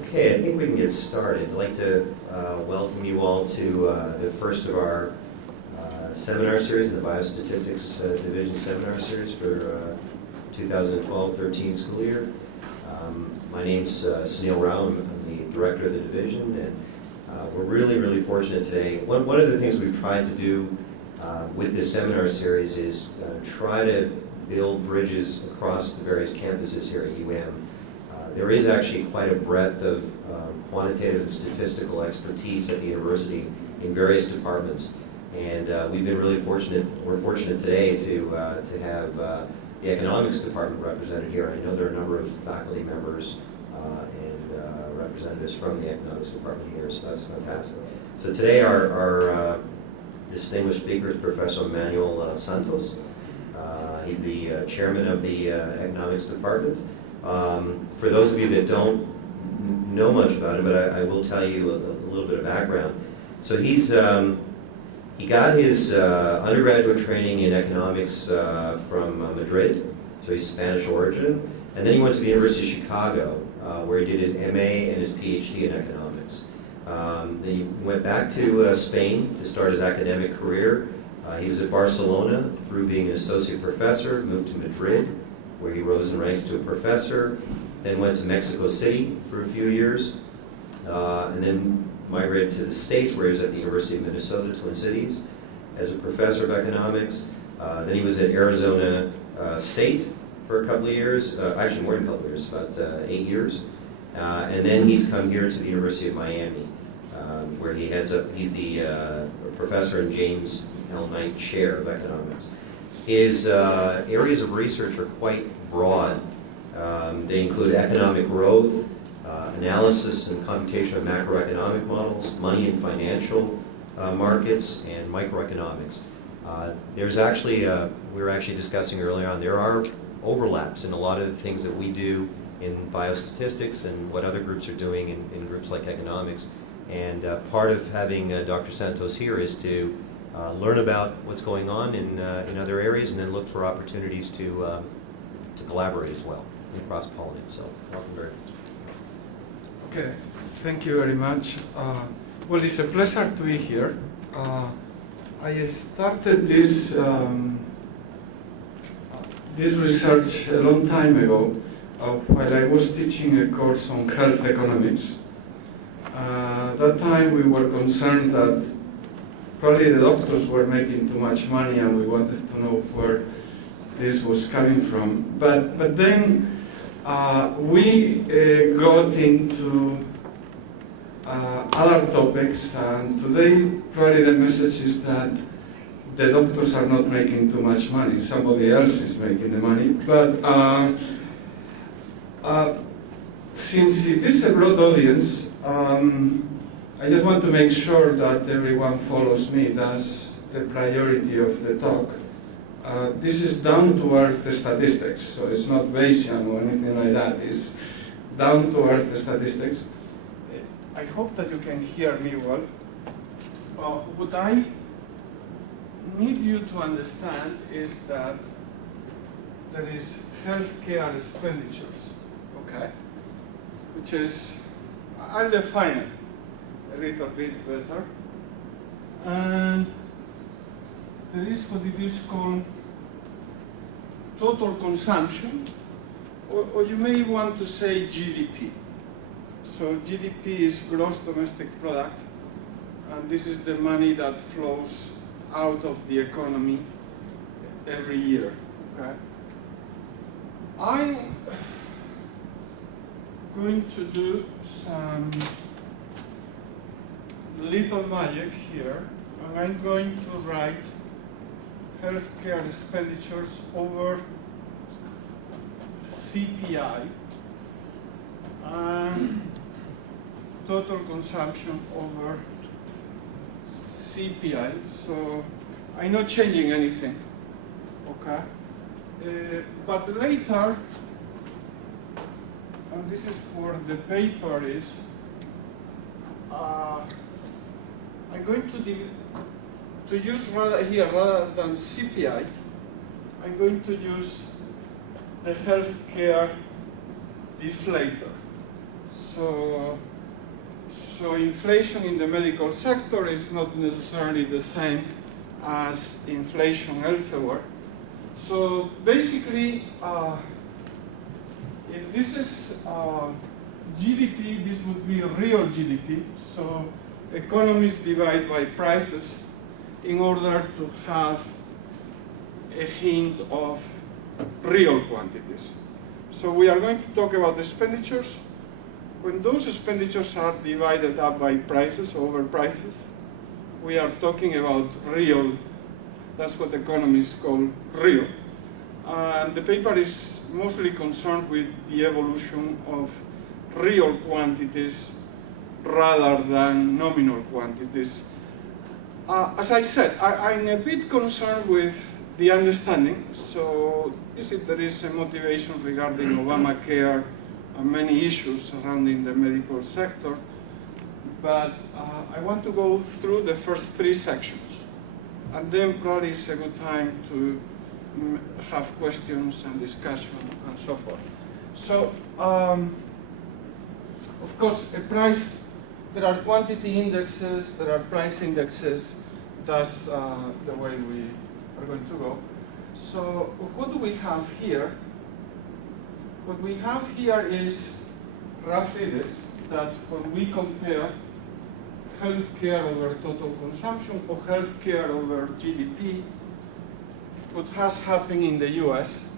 Okay, I think we can get started. I'd like to welcome you all to the first of our seminar series in the Biostatistics Division seminar series for 2012-13 school year. My name's Sunil Rao. I'm the director of the division, and we're really fortunate today. One of the things we've tried to do with this seminar series is try to build bridges across the various campuses here at UM. There is actually quite a breadth of quantitative and statistical expertise at the university in various departments, and we've been really fortunate. We're fortunate today to have the economics department represented here. I know there are a number of faculty members and representatives from the economics department here, so that's fantastic. So today our distinguished speaker is Professor Manuel Santos. He's the chairman of the economics department. For those of you that don't know much about him, but I will tell you a little bit of background. So he got his undergraduate training in economics from Madrid, so he's Spanish origin, and then he went to the University of Chicago, where he did his MA and his Ph.D. in economics. Then he went back to Spain to start his academic career. He was at Barcelona through being an associate professor, moved to Madrid, where he rose in ranks to a professor, then went to Mexico City for a few years, and then migrated to the States, where he was at the University of Minnesota, Twin Cities, as a professor of economics. Then he was at Arizona State for a couple of years, actually more than a couple of years, about 8 years. And then he's come here to the University of Miami, where he heads up, he's the professor and James L. Knight Chair of Economics. His areas of research are quite broad. They include economic growth, analysis and computation of macroeconomic models, money and financial markets, and microeconomics. There's actually, we were actually discussing earlier on, there are overlaps in a lot of the things that we do in biostatistics and what other groups are doing in groups like economics. And part of having Dr. Santos here is to learn about what's going on in other areas, and then look for opportunities to collaborate as well and cross-pollinate. So, welcome very much. Okay, thank you very much. Well, it's a pleasure to be here. I started this research a long time ago while I was teaching a course on health economics. At that time, we were concerned that probably the doctors were making too much money, and we wanted to know where this was coming from. But then we got into other topics, and today probably the message is that the doctors are not making too much money. Somebody else is making the money. But since it is a broad audience, I just want to make sure that everyone follows me. That's the priority of the talk. This is down-to-earth statistics, so it's not Bayesian or anything like that. It's down-to-earth statistics. I hope that you can hear me well. What I need you to understand is that there is healthcare expenditures, okay? Which is, I'll define it a little bit better. And there is what it is called total consumption, or you may want to say GDP. So GDP is gross domestic product, and this is the money that flows out of the economy every year. Okay? I'm going to do some little magic here, and I'm going to write healthcare expenditures over CPI and total consumption over CPI. So I'm not changing anything, okay? But later, and this is where the paper is, I'm going to use rather than CPI, I'm going to use the healthcare deflator. So inflation in the medical sector is not necessarily the same as inflation elsewhere. So basically, if this is GDP, this would be real GDP. So economies divide by prices in order to have a hint of real quantities. So we are going to talk about expenditures. When those expenditures are divided up by prices, over prices, we are talking about real. That's what economists call real. And the paper is mostly concerned with the evolution of real quantities rather than nominal quantities. As I said, I'm a bit concerned with the understanding. So there is a motivation regarding Obamacare and many issues surrounding the medical sector. But I want to go through the first 3 sections. And then probably it's a good time to have questions and discussion and so forth. So, of course, a price, there are quantity indexes, there are price indexes. That's the way we are going to go. So what do we have here? What we have here is roughly this, that when we compare healthcare over total consumption or healthcare over GDP, what has happened in the US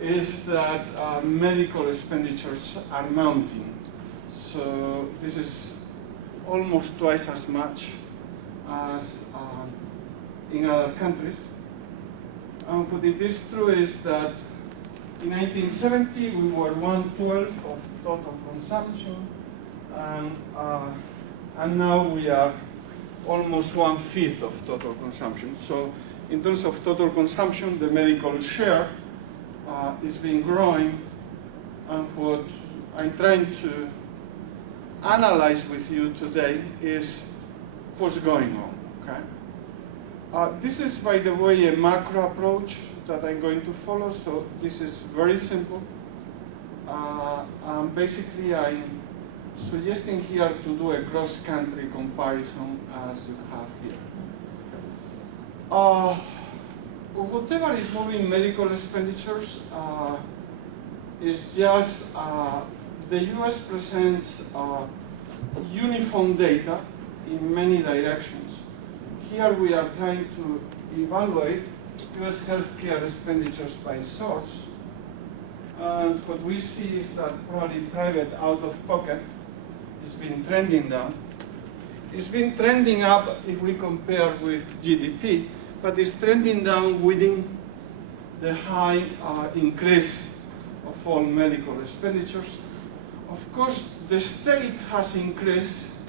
is that medical expenditures are mounting. So this is almost twice as much as in other countries. And what it is true is that in 1970 we were 1/12 of total consumption, and now we are almost 1/5 of total consumption. So in terms of total consumption, the medical share is been growing, and what I'm trying to analyze with you today is what's going on, okay? This is, by the way, a macro approach that I'm going to follow, so this is very simple. Basically, I'm suggesting here to do a cross-country comparison as you have here. Whatever is moving medical expenditures is just the US presents uniform data in many directions. Here we are trying to evaluate US healthcare expenditures by source. And what we see is that probably private out-of-pocket has been trending down. It's been trending up if we compare with GDP, but it's trending down within the high increase of all medical expenditures. Of course, the state has increased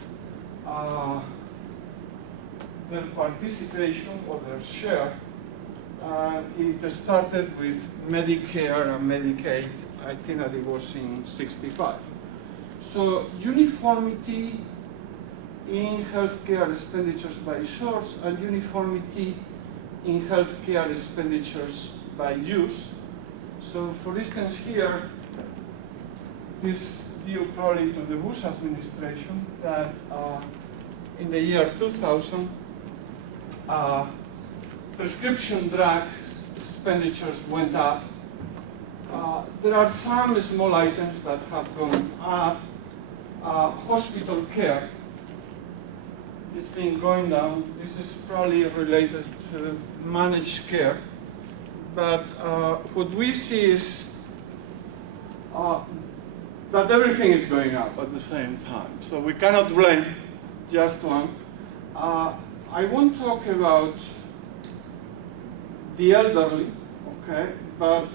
their participation or their share. It started with Medicare and Medicaid. I think that it was in '65. So uniformity in healthcare expenditures by source and uniformity in healthcare expenditures by use. So for instance here, this due probably to the Bush administration, that in the year 2000, prescription drug expenditures went up. There are some small items that have gone up. Hospital care is been going down. This is probably related to managed care. But what we see is that everything is going up at the same time. So we cannot blame just one. I won't talk about the elderly, okay? But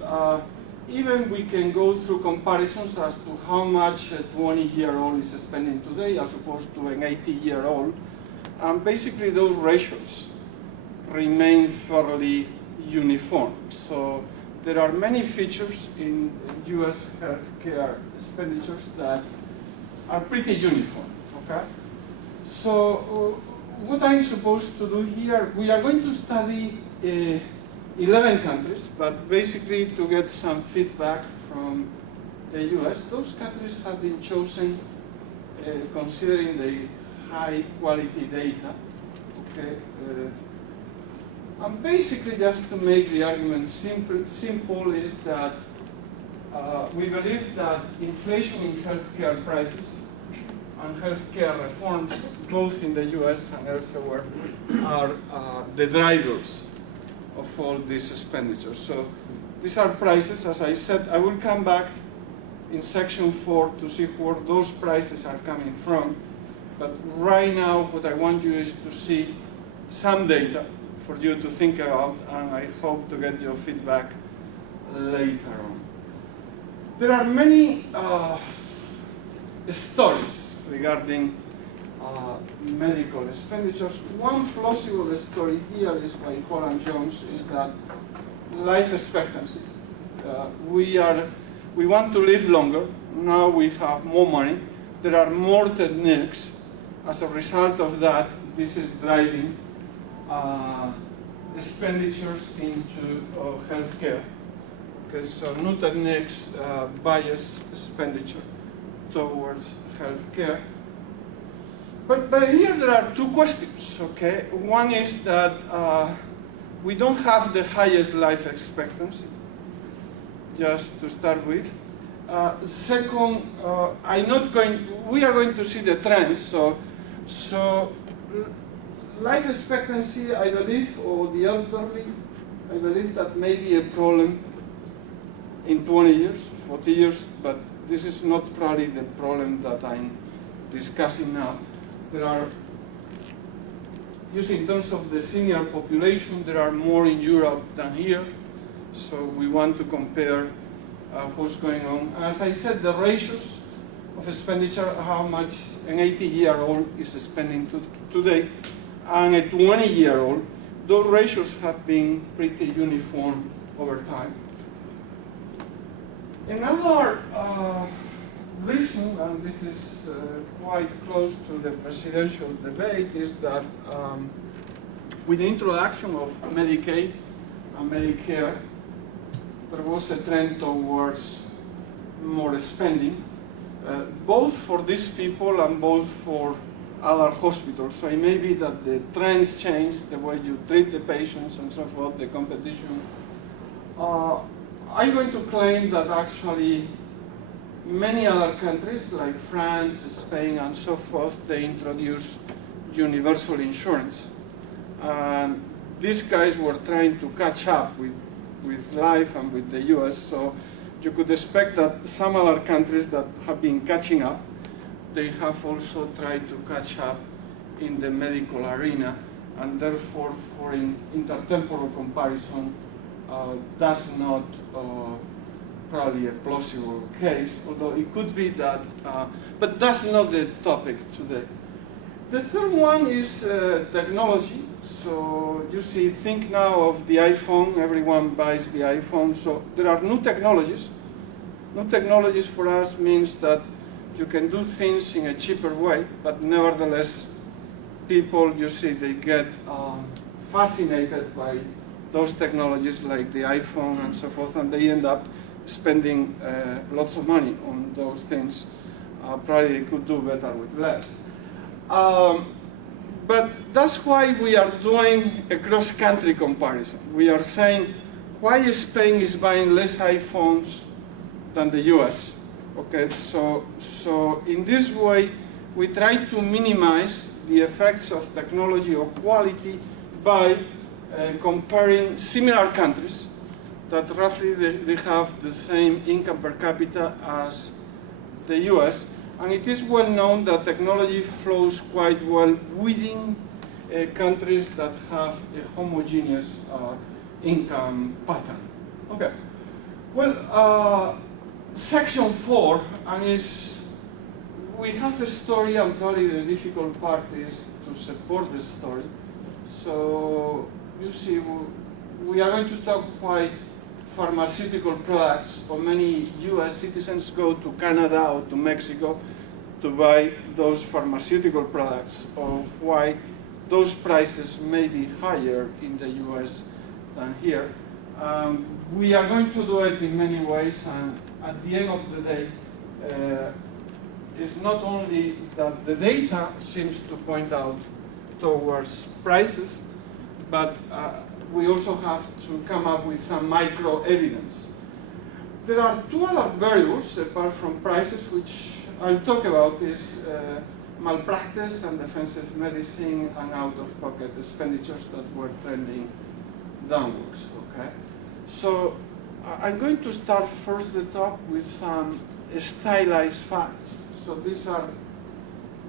even we can go through comparisons as to how much a 20-year-old is spending today as opposed to an 80-year-old. And basically those ratios remain fairly uniform. So there are many features in US healthcare expenditures that are pretty uniform, okay? So what I'm supposed to do here, we are going to study 11 countries, but basically to get some feedback from the US, those countries have been chosen considering the high quality data. Okay, and basically, just to make the argument simple is that we believe that inflation in healthcare prices and healthcare reforms, both in the US and elsewhere, are the drivers of all these expenditures. So these are prices. As I said, I will come back in section 4 to see where those prices are coming from. But right now, what I want you is to see some data for you to think about, and I hope to get your feedback later on. There are many stories regarding medical expenditures. One plausible story here is by Holland Jones, is that life expectancy. We want to live longer. Now we have more money. There are more techniques. As a result of that, this is driving expenditures into healthcare. Okay, so new techniques bias expenditure towards healthcare. But here there are two questions. Okay, one is that we don't have the highest life expectancy, just to start with. Second, we are going to see the trends. So life expectancy, I believe, or the elderly, I believe that may be a problem in 20 years, 40 years, but this is not probably the problem that I'm discussing now. There are, just in terms of the senior population, there are more in Europe than here, so we want to compare what's going on. As I said, the ratios of expenditure, how much an 80-year-old is spending today, and a 20-year-old, those ratios have been pretty uniform over time. Another reason, and this is quite close to the presidential debate, is that with the introduction of Medicaid and Medicare, there was a trend towards more spending, both for these people and both for other hospitals. So it may be that the trends change, the way you treat the patients and so forth, the competition. I'm going to claim that actually many other countries like France, Spain, and so forth, they introduced universal insurance. And these guys were trying to catch up with life and with the US, so you could expect that some other countries that have been catching up, they have also tried to catch up in the medical arena, and therefore for intertemporal comparison, that's not probably a plausible case, although it could be that, but that's not the topic today. The third one is technology. So you see, think now of the iPhone, everyone buys the iPhone, so there are new technologies. New technologies for us means that you can do things in a cheaper way, but nevertheless, people, you see, they get fascinated by those technologies like the iPhone and so forth, and they end up spending lots of money on those things. Probably they could do better with less. But that's why we are doing a cross-country comparison. We are saying why Spain is buying less iPhones than the US. Okay, so in this way, we try to minimize the effects of technology or quality by comparing similar countries that roughly they have the same income per capita as the US. And it is well known that technology flows quite well within countries that have a homogeneous income pattern. Okay. Well, section 4, and we have a story, and probably the difficult part is to support this story. So you see, we are going to talk why pharmaceutical products, or many US citizens go to Canada or to Mexico to buy those pharmaceutical products, or why those prices may be higher in the US than here. We are going to do it in many ways, and at the end of the day, is not only that the data seems to point out towards prices, but we also have to come up with some micro evidence. There are two other variables apart from prices, which I'll talk about, is malpractice and defensive medicine and out-of-pocket expenditures that were trending downwards. Okay, so I'm going to start first the talk with some stylized facts. So these are,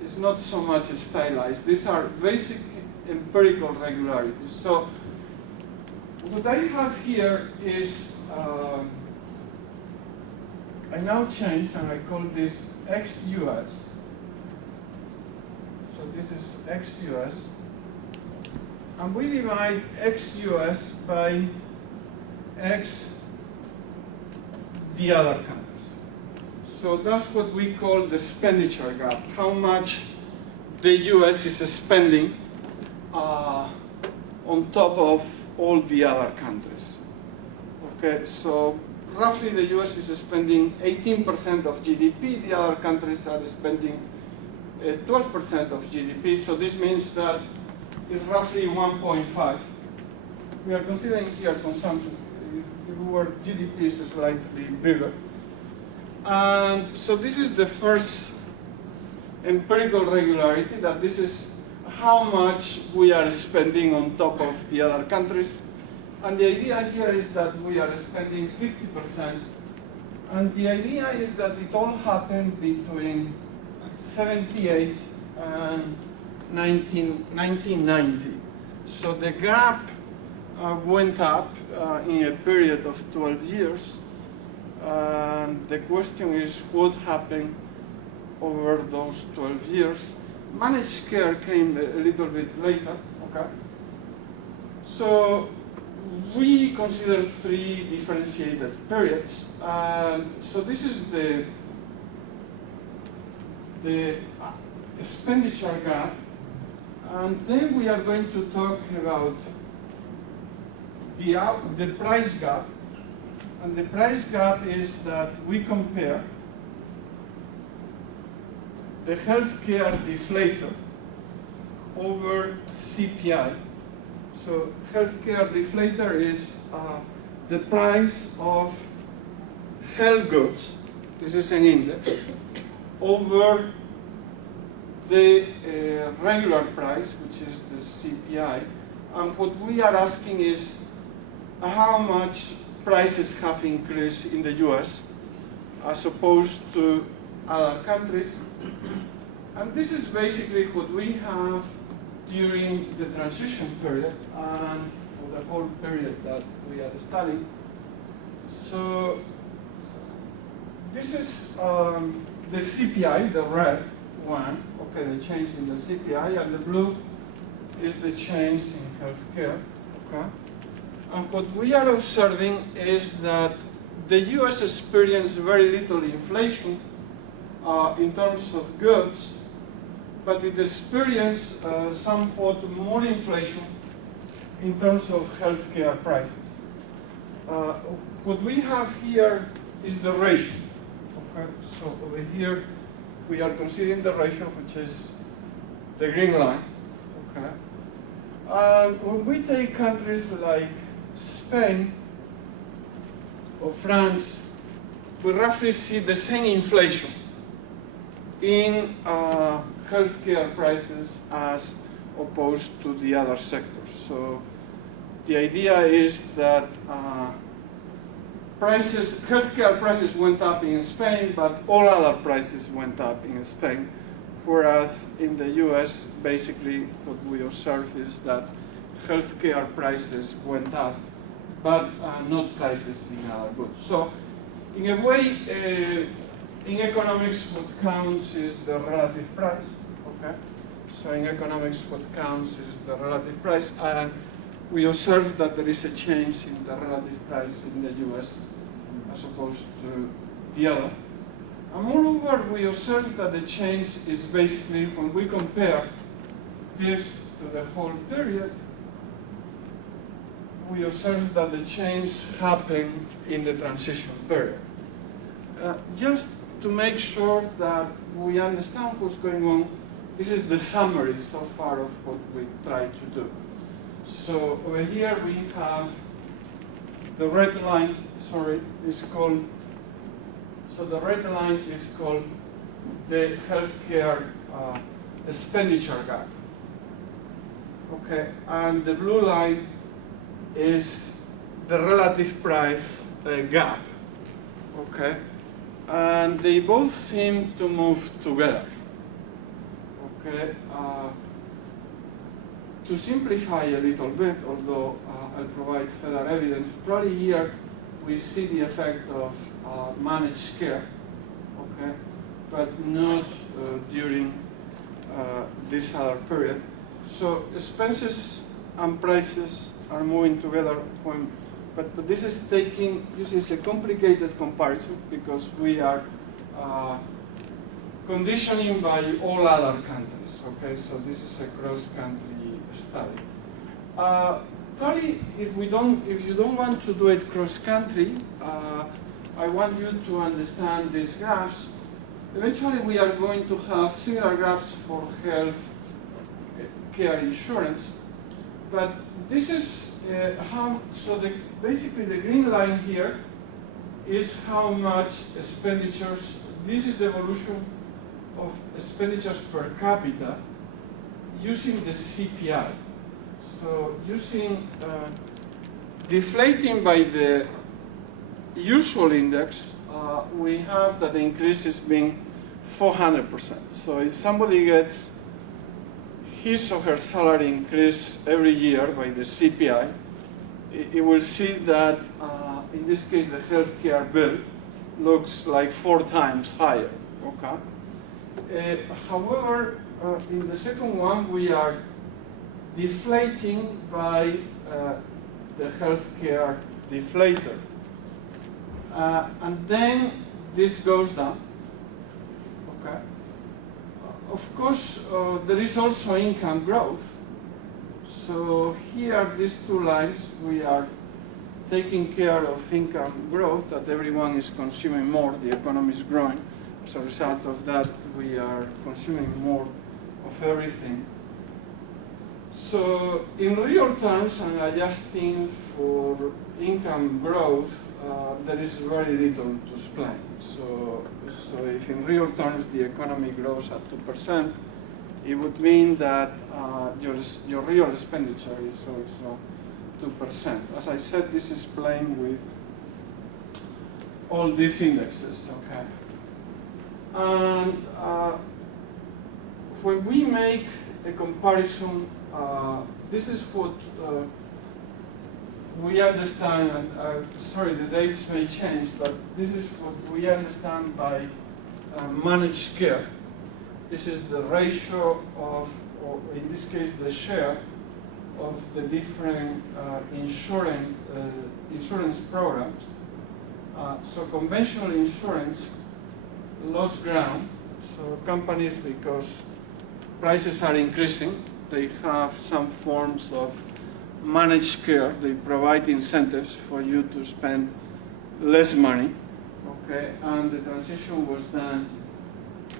it's not so much stylized. These are basic empirical regularities. So what I have here is, I now change and I call this ex-US. So this is ex-US. And we divide ex-US by x the other countries. So that's what we call the expenditure gap, how much the US is spending on top of all the other countries. Okay, so roughly the US is spending 18% of GDP, the other countries are spending 12% of GDP, so this means that it's roughly 1.5. We are considering here consumption. If our GDP is slightly bigger. And so this is the first empirical regularity, that this is how much we are spending on top of the other countries. And the idea here is that we are spending 50%. And the idea is that it all happened between 78 and 1990. So the gap went up in a period of 12 years. And the question is what happened over those 12 years. Managed care came a little bit later, okay? So we consider three differentiated periods. So this is the expenditure gap. And then we are going to talk about the price gap. And the price gap is that we compare the healthcare deflator over CPI. So healthcare deflator is the price of health goods, this is an index, over the regular price, which is the CPI. And what we are asking is how much prices have increased in the US as opposed to other countries. And this is basically what we have during the transition period and for the whole period that we are studying. So this is the CPI, the red one, okay, the change in the CPI, and the blue is the change in healthcare, okay? And what we are observing is that the US experienced very little inflation in terms of goods, but it experienced somewhat more inflation in terms of healthcare prices. What we have here is the ratio. Okay? So over here, we are considering the ratio, which is the green line. Okay? And when we take countries like Spain or France, we roughly see the same inflation in healthcare prices as opposed to the other sectors. So the idea is that healthcare prices went up in Spain, but all other prices went up in Spain. Whereas in the US, basically what we observe is that healthcare prices went up, but not prices in other goods. So in a way, in economics, what counts is the relative price, okay? So in economics, what counts is the relative price, and we observe that there is a change in the relative price in the US as opposed to the other. And moreover, we observe that the change is basically when we compare this to the whole period, we observe that the change happened in the transition period. just to make sure that we understand what's going on, this is the summary so far of what we try to do. So over here we have the red line, is called, so the red line is called the healthcare expenditure gap. Okay, and the blue line is the relative price gap. Okay, and they both seem to move together. Okay, to simplify a little bit, although I'll provide further evidence, probably here we see the effect of managed care, okay, but not during this other period. So expenses and prices are moving together, but this is taking, this is a complicated comparison because we are conditioning by all other countries, okay, so this is a cross-country study. Probably if you don't want to do it cross-country, I want you to understand these graphs. Eventually we are going to have similar graphs for health care insurance, but this is basically the green line here is how much expenditures, this is the evolution of expenditures per capita using the CPI. So using, deflating by the usual index, we have that the increase is being 400%. So if somebody gets his or her salary increase every year by the CPI, it will see that in this case the healthcare bill looks like 4 times higher. Okay. However, in the second one we are deflating by the healthcare deflator. And then this goes down. Okay. Of course, there is also income growth. So here, these two lines, we are taking care of income growth, that everyone is consuming more, the economy is growing. As a result of that, we are consuming more of everything. So in real terms, and adjusting for income growth, there is very little to explain. So if in real terms the economy grows at 2%, it would mean that your real expenditure is also 2%. As I said, this is playing with all these indexes, okay? And when we make a comparison, this is what we understand, and sorry, the dates may change, but this is what we understand by managed care. This is the ratio of, or in this case, the share of the different insurance programs. So conventional insurance lost ground. So companies, because prices are increasing, they have some forms of managed care. They provide incentives for you to spend less money. Okay, and the transition was done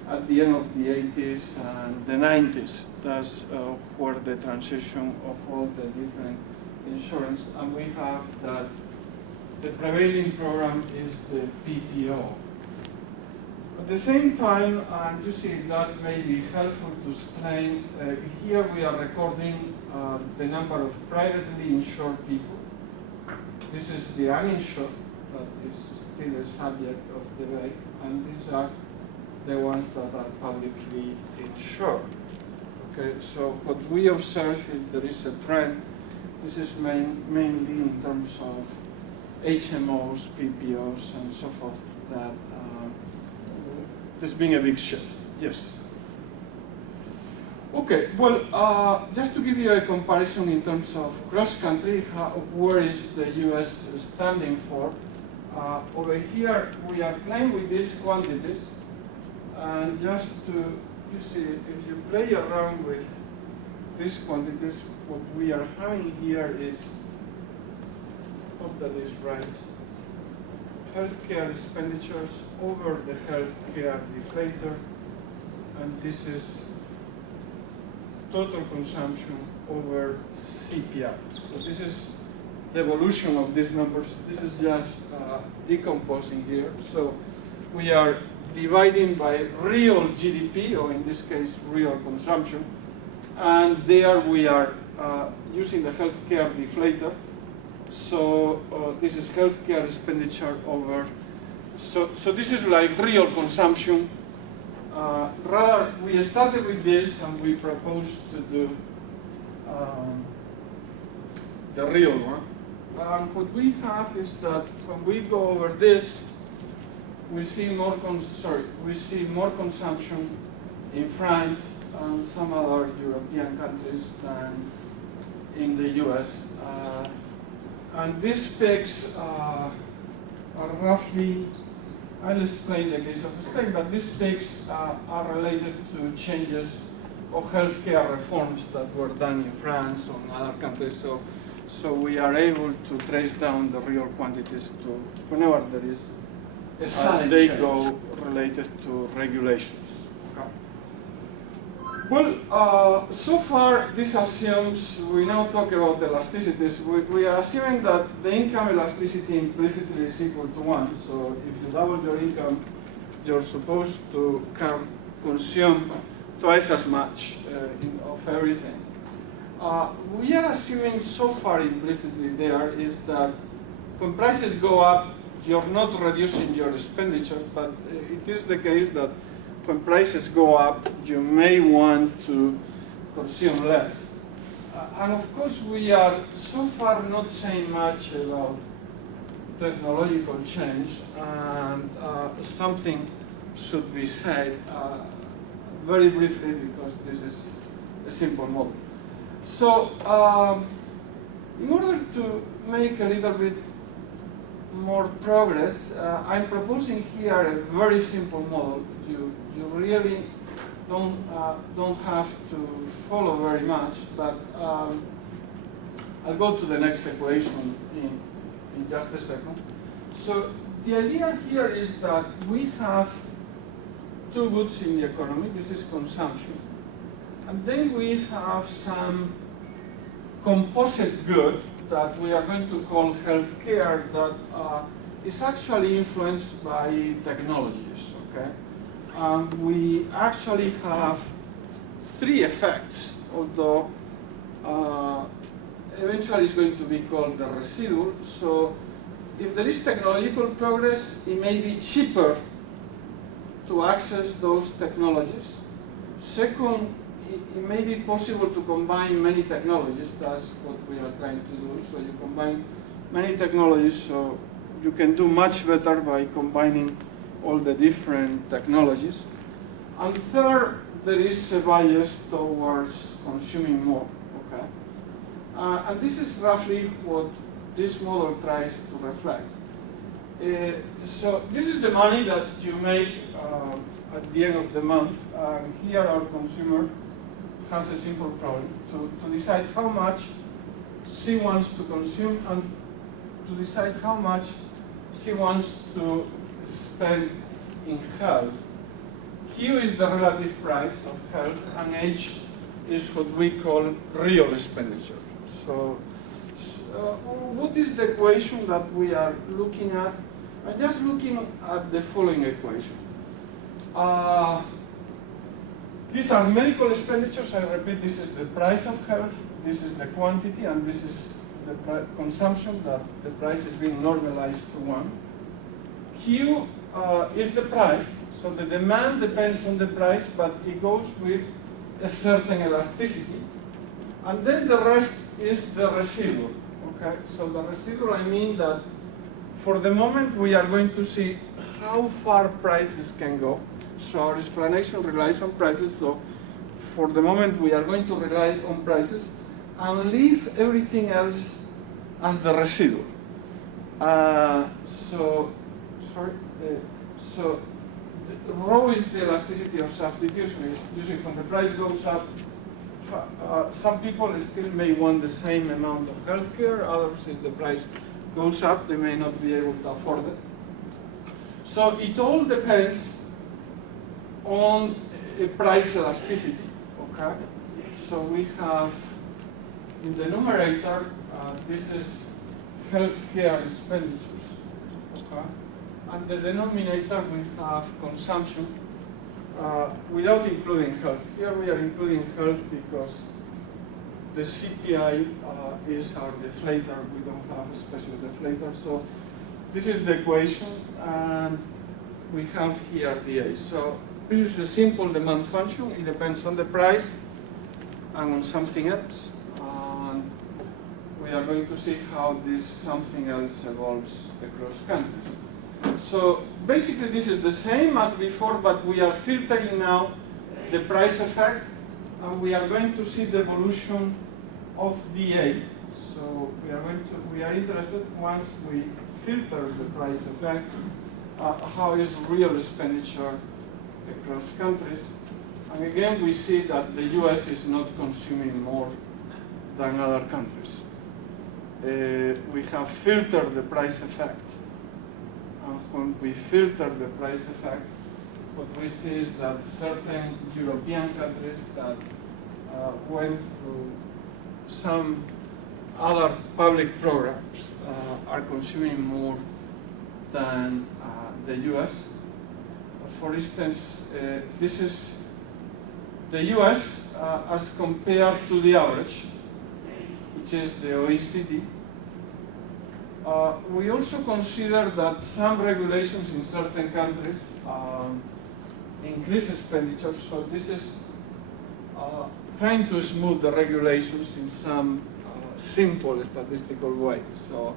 at the end of the 80s and the 90s. That's where the transition of all the different insurance. And we have that the prevailing program is the PPO. At the same time, and you see that may be helpful to explain, here we are recording the number of privately insured people. This is the uninsured, that is still a subject of debate, and these are the ones that are publicly insured. Okay, so what we observe is there is a trend. This is mainly in terms of HMOs, PPOs, and so forth, that there's been a big shift. Yes. Okay, well, just to give you a comparison in terms of cross-country, where is the US standing for? Over here, we are playing with these quantities, and just to, you see, if you play around with these quantities, what we are having here is, hope that is right, healthcare expenditures over the healthcare deflator, and this is total consumption over CPI. So this is the evolution of these numbers. This is just decomposing here. So we are dividing by real GDP, or in this case, real consumption. And there we are using the healthcare deflator. So this is healthcare expenditure over. So this is like real consumption. Rather, we started with this and we proposed to do the real one. What we have is that when we go over this, we see more consumption in France and some other European countries than in the US. And these peaks are roughly, I'll explain the case of Spain, but these peaks are related to changes or healthcare reforms that were done in France or in other countries. So we are able to trace down the real quantities to whenever there is they go related to regulations. Okay. Well, so far this assumes, we now talk about elasticities, we are assuming that the income elasticity implicitly is equal to 1. So if you double your income, you're supposed to consume twice as much of everything. We are assuming so far implicitly there is that when prices go up, you're not reducing your expenditure, but it is the case that when prices go up, you may want to consume less. And of course, we are so far not saying much about technological change, and something should be said very briefly because this is a simple model. So, in order to make a little bit more progress, I'm proposing here a very simple model. You really don't have to follow very much, but I'll go to the next equation in just a second. So the idea here is that we have two goods in the economy. This is consumption. And then we have some composite good that we are going to call healthcare that is actually influenced by technologies, okay? We actually have three effects, although eventually it's going to be called the residual. So if there is technological progress, it may be cheaper to access those technologies. Second, it may be possible to combine many technologies. That's what we are trying to do. So you combine many technologies, so you can do much better by combining all the different technologies. And third, there is a bias towards consuming more. Okay, and this is roughly what this model tries to reflect. So this is the money that you make at the end of the month. Here our consumer has a simple problem to decide how much she wants to consume and to decide how much she wants to spend in health. Q is the relative price of health, and H is what we call real expenditure. So what is the equation that we are looking at? I'm just looking at the following equation. These are medical expenditures. I repeat, this is the price of health, this is the quantity, and this is the consumption, that the price is being normalized to 1. Q is the price, so the demand depends on the price, but it goes with a certain elasticity. And then the rest is the residual. Okay, so the residual, I mean that for the moment we are going to see how far prices can go. So our explanation relies on prices. So for the moment we are going to rely on prices and leave everything else as the residual. So the rho is the elasticity of substitution. Usually when the price goes up, some people still may want the same amount of healthcare. Others, if the price goes up, they may not be able to afford it. So it all depends on a price elasticity, okay? So we have in the numerator, this is healthcare expenditures, okay? And the denominator we have consumption without including health. Here we are including health because the CPI is our deflator. We don't have a special deflator. So this is the equation, and we have here the A. So this is a simple demand function. It depends on the price and on something else. And we are going to see how this something else evolves across countries. So basically this is the same as before, but we are filtering now the price effect, and we are going to see the evolution of DA. So we are interested, once we filter the price effect, how is real expenditure across countries. And again, we see that the US is not consuming more than other countries. We have filtered the price effect. And when we filter the price effect, what we see is that certain European countries that went through some other public programs are consuming more than the US. For instance, this is the US as compared to the average, which is the OECD. We also consider that some regulations in certain countries increase expenditure. So this is trying to smooth the regulations in some simple statistical way. So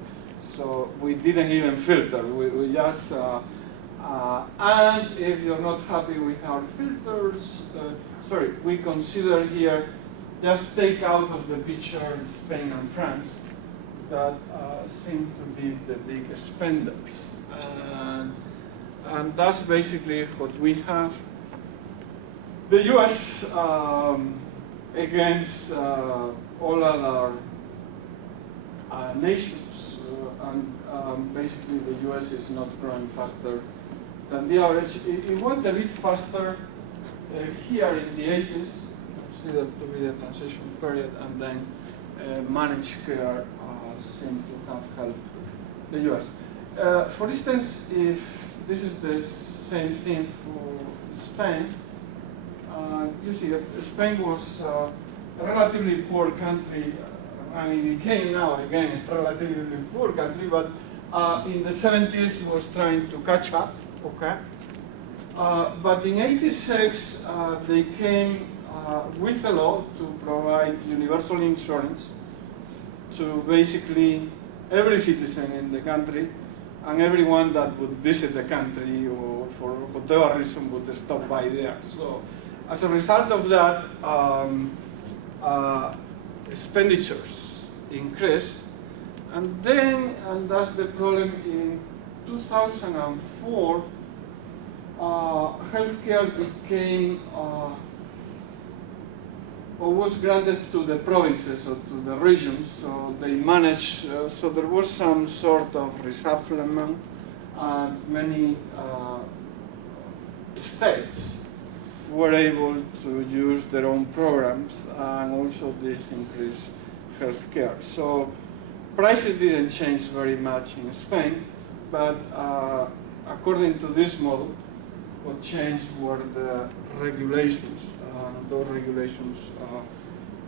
we didn't even filter. We just, and if you're not happy with our filters, we consider here, just take out of the picture Spain and France, that seem to be the big spenders. And that's basically what we have. The US against all other nations, and basically the US is not growing faster than the average. It went a bit faster here in the 80s, considered to be the transition period, and then managed care seem to have helped the US. For instance, if this is the same thing for Spain, you see Spain was a relatively poor country, and it became now again a relatively poor country, but in the 70s it was trying to catch up, okay? But in 86 they came with a law to provide universal insurance to basically every citizen in the country, and everyone that would visit the country or for whatever reason would stop by there. So as a result of that, expenditures increased, and then, and that's the problem, in 2004, healthcare became or was granted to the provinces or to the regions, so they managed, so there was some sort of reshufflement, and many states were able to use their own programs, and also this increased healthcare. So prices didn't change very much in Spain, but according to this model, what changed were the regulations. Those regulations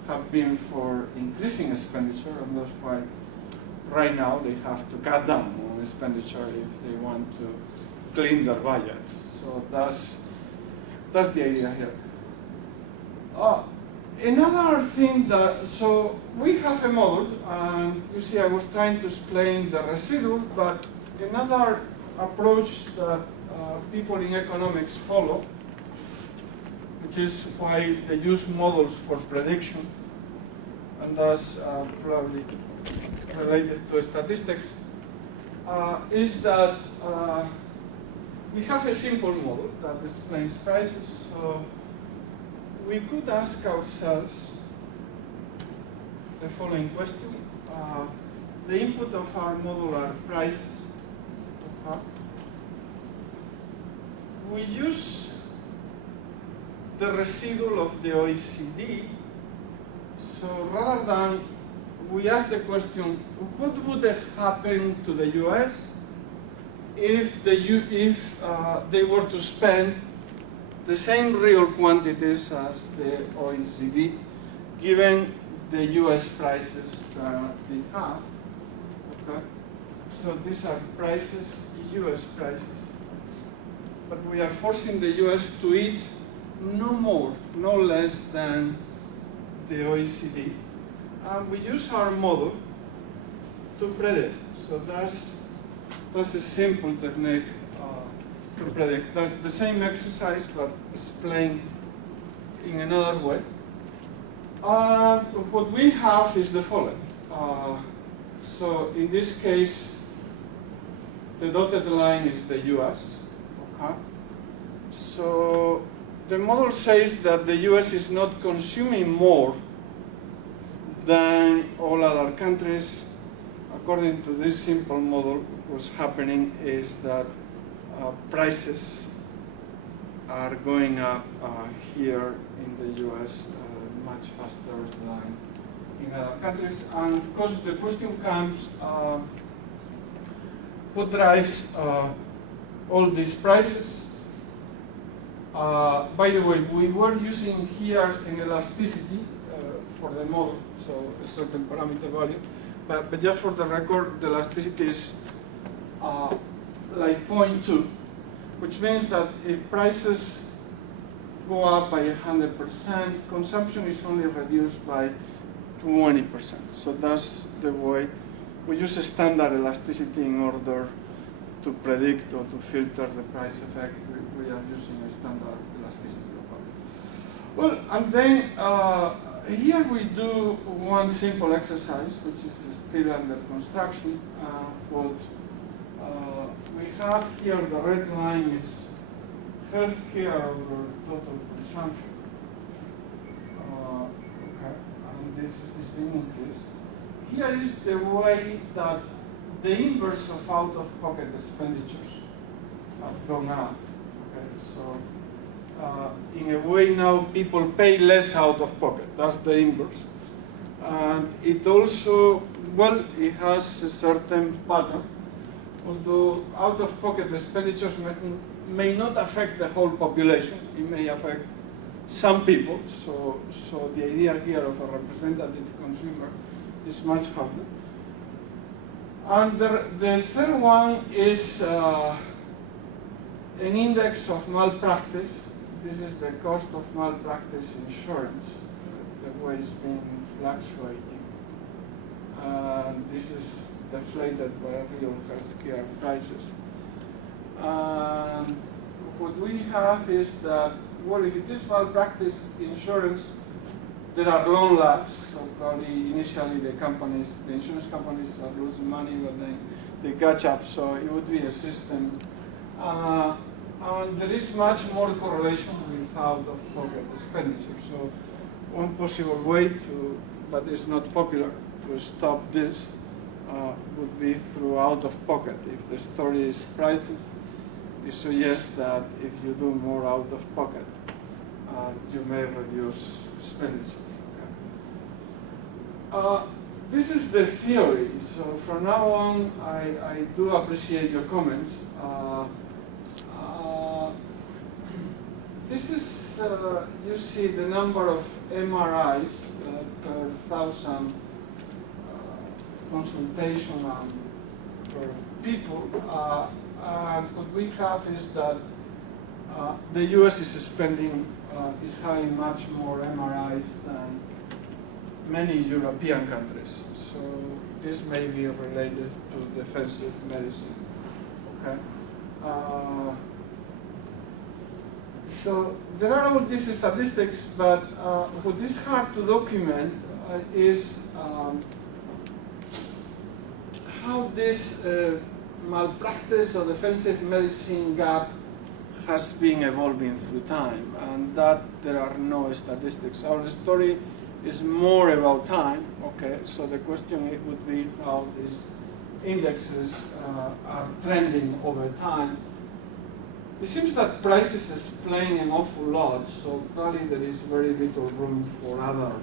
have been for increasing expenditure, and that's why right now they have to cut down on expenditure if they want to clean their budget. So that's the idea here. Another thing that, so we have a model, and you see I was trying to explain the residual, but another approach that people in economics follow, which is why they use models for prediction, and that's probably related to statistics, is that we have a simple model that explains prices. So we could ask ourselves the following question. The input of our model are prices. we use the residual of the OECD. So rather than, we ask the question, what would have happened to the US if they were to spend the same real quantities as the OECD, given the US prices that they have? Okay. So these are prices, US prices. But we are forcing the US to eat no more, no less than the OECD. And we use our model to predict. So that's a simple technique to predict. That's the same exercise, but explained in another way. What we have is the following. So in this case, the dotted line is the US. Okay? So the model says that the US is not consuming more than all other countries. According to this simple model, what's happening is that prices are going up here in the US much faster than in other countries. And of course, the question comes, what drives all these prices? By the way, we were using here an elasticity for the model, so a certain parameter value. But just for the record, the elasticity is like 0.2, which means that if prices go up by 100%, consumption is only reduced by 20%. So that's the way we use a standard elasticity in order to predict or to filter the price effect. We are using a standard elasticity. Well, and then here we do one simple exercise, which is still under construction. We have here, the red line is healthcare over total consumption. Okay, and this is being increased. Here is the way that the inverse of out-of-pocket expenditures have gone up. Okay, so in a way now people pay less out of pocket. That's the inverse. And it also, well, it has a certain pattern. Although out-of-pocket expenditures may not affect the whole population, it may affect some people. So the idea here of a representative consumer is much harder. And the third one is an index of malpractice. This is the cost of malpractice insurance, the way it's been fluctuating. And this is deflated by real healthcare prices. And what we have is that, well, if it is malpractice insurance, there are long lags. So probably initially the insurance companies are losing money, but then they catch up. So it would be a system. And there is much more correlation with out-of-pocket expenditure. So one possible way to, but it's not popular, to stop this would be through out-of-pocket. If the story is prices, it suggests that if you do more out-of-pocket, you may reduce expenditures. Okay. This is the theory. So from now on, I do appreciate your comments. This is, you see the number of MRIs per 1,000 consultation per people. And what we have is that the US is having much more MRIs than many European countries. So this may be related to defensive medicine. Okay. So there are all these statistics, but what is hard to document is how this malpractice or defensive medicine gap has been evolving through time, and that there are no statistics. Our story is more about time. Okay, so the question it would be how these indexes are trending over time. it seems that prices explain an awful lot, so probably there is very little room for other,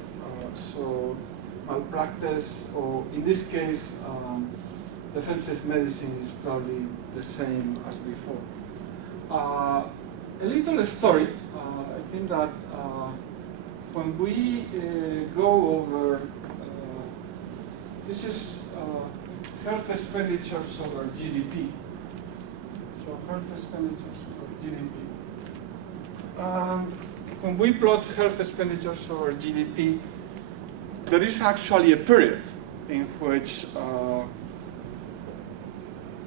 so malpractice, or in this case, defensive medicine is probably the same as before. A little story, I think that when we go over, this is health expenditures over GDP. So health expenditures over GDP. When we plot health expenditures over GDP, there is actually a period in which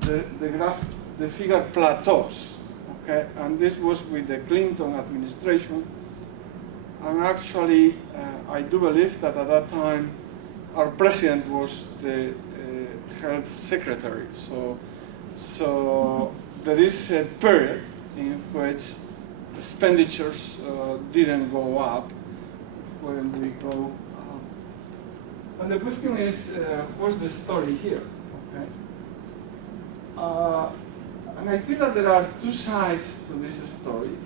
the figure plateaus. Okay, and this was with the Clinton administration. And actually, I do believe that at that time, our president was the health secretary. So there is a period in which expenditures didn't go up when we go up. And the question is, what's the story here? Okay. And I think that there are two sides to this story.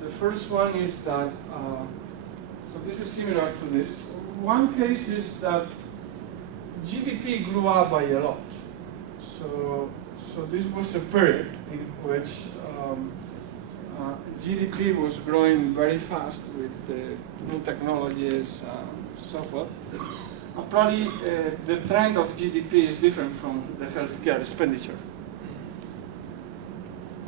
The first one is that, so this is similar to this. One case is that GDP grew up by a lot. So this was a period in which GDP was growing very fast with new technologies and so forth. Probably the trend of GDP is different from the healthcare expenditure.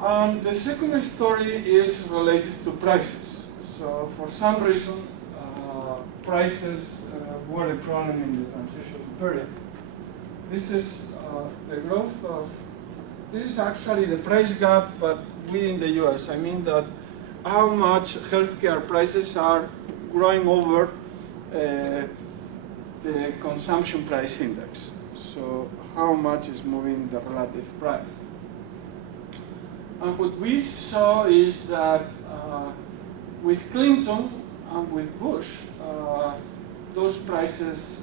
And the second story is related to prices. So for some reason, prices were a problem in the transition period. This is the growth of, this is actually the price gap, but within the US. I mean that how much healthcare prices are growing over the consumption price index. So how much is moving the relative price. And what we saw is that with Clinton and with Bush, those prices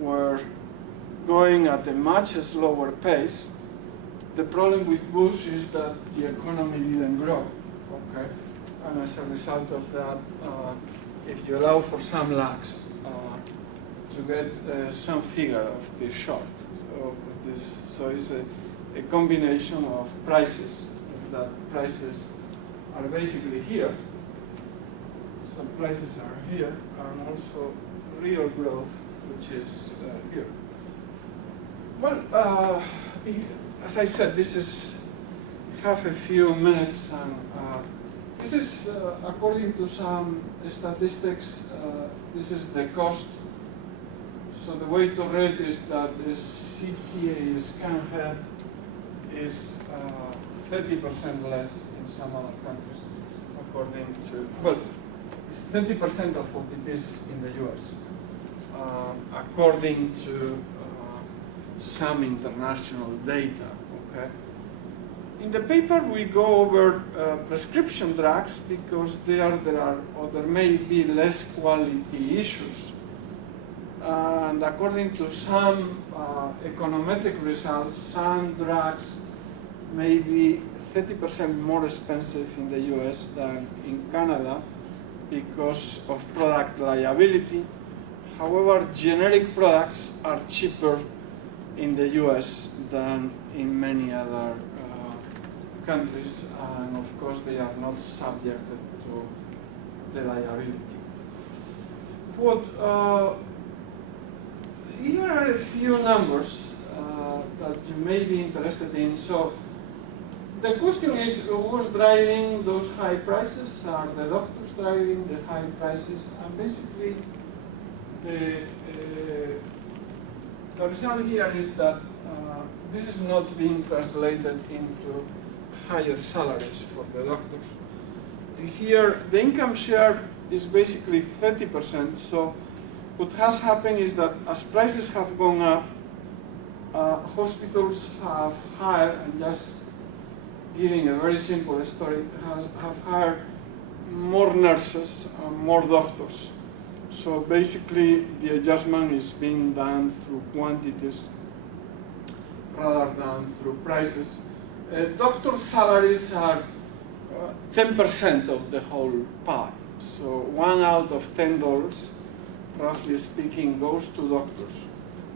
were going at a much slower pace. The problem with Bush is that the economy didn't grow, okay? And as a result of that, if you allow for some lags, you get some figure of the short. So it's a combination of prices. That prices are basically here. Some prices are here, and also real growth, which is here. Well, as I said, this is half a few minutes, and this is according to some statistics. This is the cost. So the way to read is that the CTA scan head is 30% less in some other countries, according to, well, it's 30% of what it is in the US, according to some international data, okay? In the paper, we go over prescription drugs because there may be less quality issues. And according to some econometric results, some drugs may be 30% more expensive in the US than in Canada because of product liability. However, generic products are cheaper in the US than in many other countries, and of course they are not subjected to the liability. Here are a few numbers that you may be interested in. So the question is, who's driving those high prices? Are the doctors driving the high prices? And basically, the result here is that this is not being translated into higher salaries for the doctors. And here, the income share is basically 30%. So what has happened is that as prices have gone up, hospitals have hired, and just giving a very simple story, have hired more nurses and more doctors. So basically, the adjustment is being done through quantities rather than through prices. Doctor salaries are 10% of the whole pie. So $1 out of $10, roughly speaking, goes to doctors.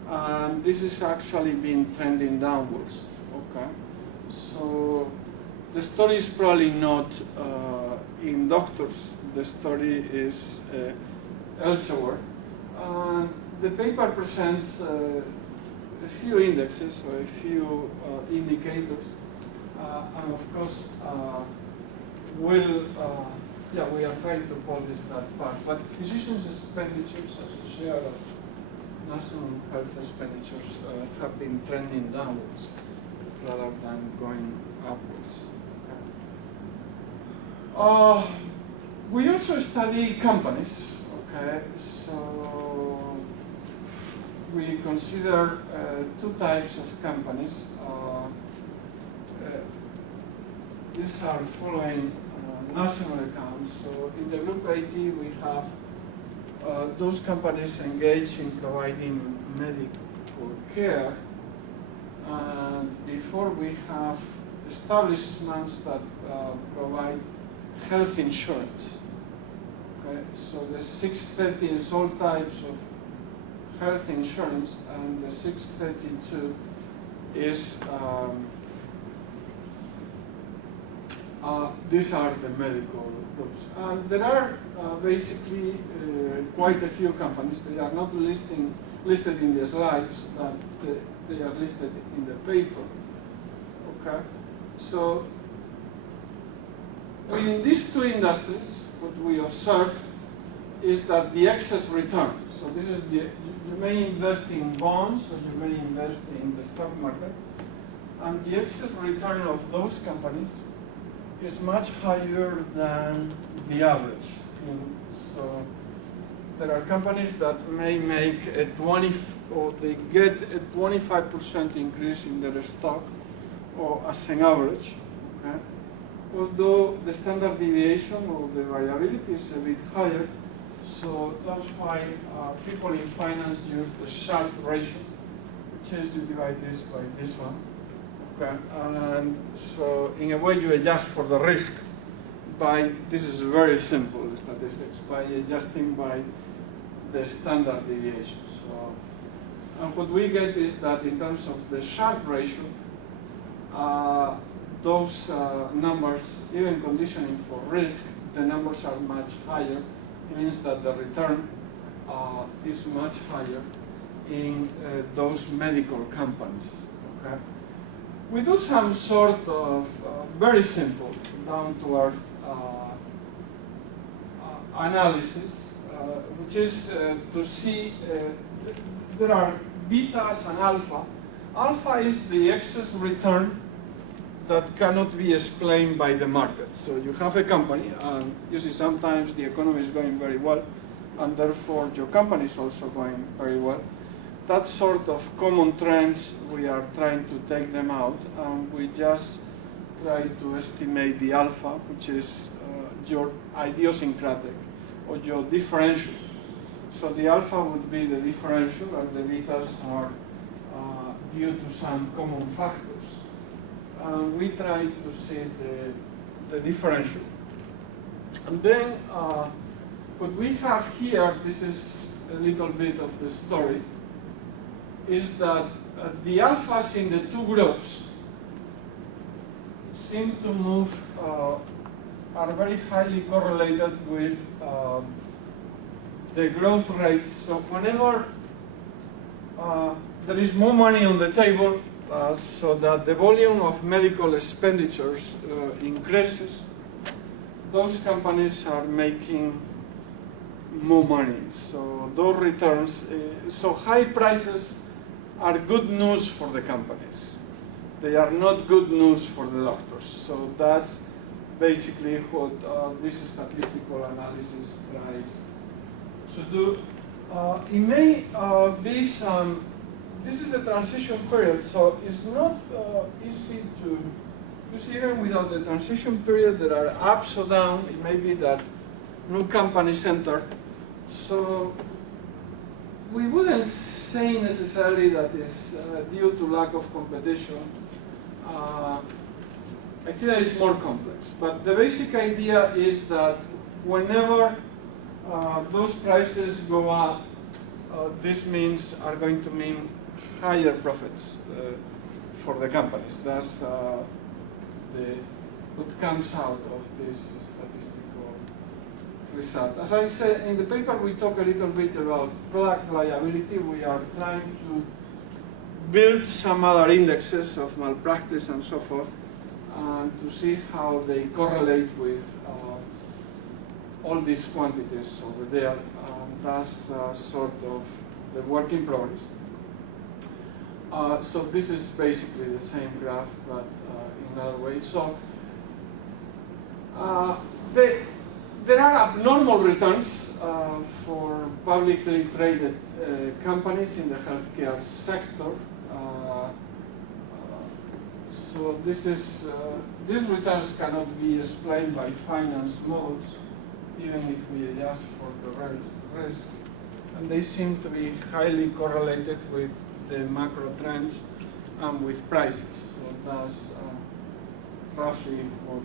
And this has actually been trending downwards. Okay, so the story is probably not in doctors. The story is elsewhere. The paper presents a few indexes or a few indicators, and of course, we are trying to publish that part. But physicians' expenditures as a share of national health expenditures have been trending downwards rather than going upwards. We also study companies. Okay, so we consider two types of companies. These are following national accounts. So in the group 80, we have those companies engaged in providing medical care. And before we have establishments that provide health insurance. Okay, so the 630 is all types of health insurance, and the 632 is these are the medical groups. And there are basically quite a few companies. They are not listed in the slides, but they are listed in the paper. Okay, so within these two industries, what we observe is that the excess return. So this is you may invest in bonds or you may invest in the stock market, and the excess return of those companies is much higher than the average. So there are companies that may make a they get a 25% increase in their stock, or as an average. Okay? Although the standard deviation or the variability is a bit higher, so that's why people in finance use the Sharpe Ratio, which is you divide this by this one. Okay, and so in a way you adjust for the risk by, this is very simple statistics, by adjusting by the standard deviation. So, and what we get is that in terms of the Sharpe Ratio, those numbers, even conditioning for risk, the numbers are much higher. It means that the return is much higher in those medical companies. Okay? We do some sort of very simple, down-to-earth analysis, which is to see there are betas and alpha. Alpha is the excess return that cannot be explained by the market. So you have a company, and you see sometimes the economy is going very well, and therefore your company is also going very well. That sort of common trends, we are trying to take them out, and we just try to estimate the alpha, which is your idiosyncratic or your differential. So the alpha would be the differential, and the betas are due to some common factors. And we try to see the differential. And then what we have here, this is a little bit of the story, is that the alphas in the two groups seem to move, are very highly correlated with the growth rate. So whenever there is more money on the table, so that the volume of medical expenditures increases, those companies are making more money. So those returns, so high prices are good news for the companies. They are not good news for the doctors. So that's basically what this statistical analysis tries to do. It may be some, this is the transition period, so it's not easy to, you see, even without the transition period, there are ups or downs. It may be that new companies enter. So we wouldn't say necessarily that it's due to lack of competition. I think that it's more complex. But the basic idea is that whenever those prices go up, this are going to mean higher profits for the companies. That's what comes out of this statistical result. As I said in the paper, we talk a little bit about product liability. We are trying to build some other indexes of malpractice and so forth, and to see how they correlate with all these quantities over there. And that's sort of the work in progress. So this is basically the same graph, but in another way. So there are abnormal returns for publicly traded companies in the healthcare sector. So these returns cannot be explained by finance models, even if we adjust for the risk. And they seem to be highly correlated with the macro trends and with prices. So that's roughly what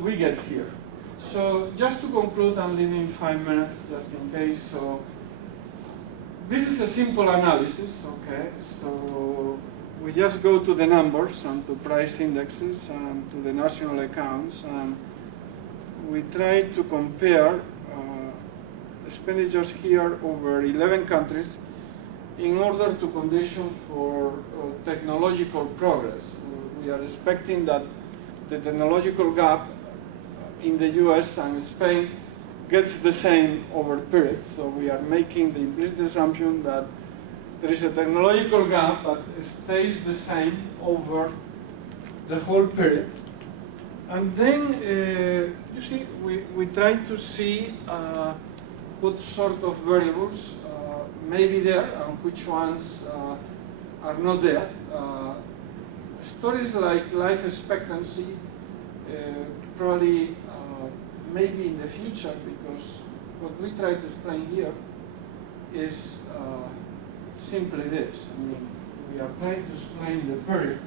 we get here. So just to conclude, I'm leaving 5 minutes just in case. So this is a simple analysis, okay? So we just go to the numbers and to price indexes and to the national accounts, and we try to compare expenditures here over 11 countries in order to condition for technological progress. We are expecting that the technological gap in the US and Spain gets the same over periods. So we are making the implicit assumption that there is a technological gap that stays the same over the whole period. And then, you see, we try to see what sort of variables may be there and which ones are not there. Stories like life expectancy probably maybe in the future, because what we try to explain here is simply this. I mean, we are trying to explain the period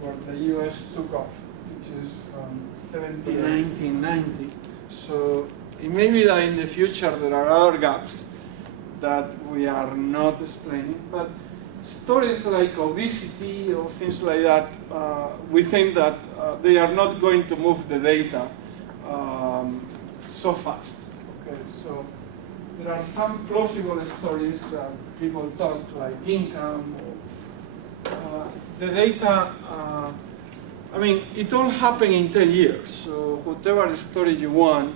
where the US took off, which is from 1990. So it may be that in the future there are other gaps that we are not explaining, but stories like obesity or things like that, we think that they are not going to move the data so fast. Okay, so there are some plausible stories that people talk, like income. The data, I mean, it all happened in 10 years. So whatever story you want,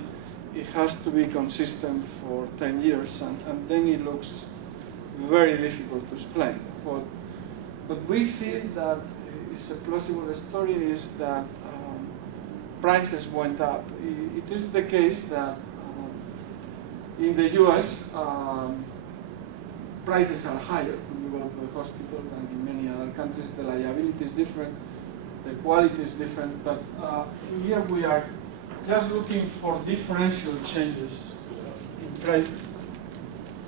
it has to be consistent for 10 years, and then it looks very difficult to explain. But we feel that it's a plausible story is that prices went up. It is the case that in the US, prices are higher when you go to the hospital than in many other countries. The liability is different, the quality is different, but here we are just looking for differential changes in prices.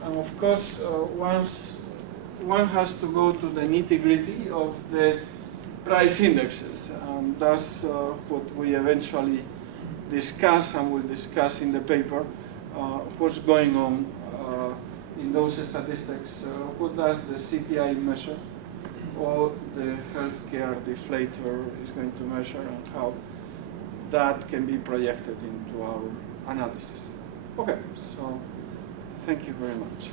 And of course, one has to go to the nitty-gritty of the price indexes, and that's what we eventually discuss and will discuss in the paper, what's going on in those statistics. What does the CPI measure, or the healthcare deflator is going to measure, and how that can be projected into our analysis. Okay, so thank you very much.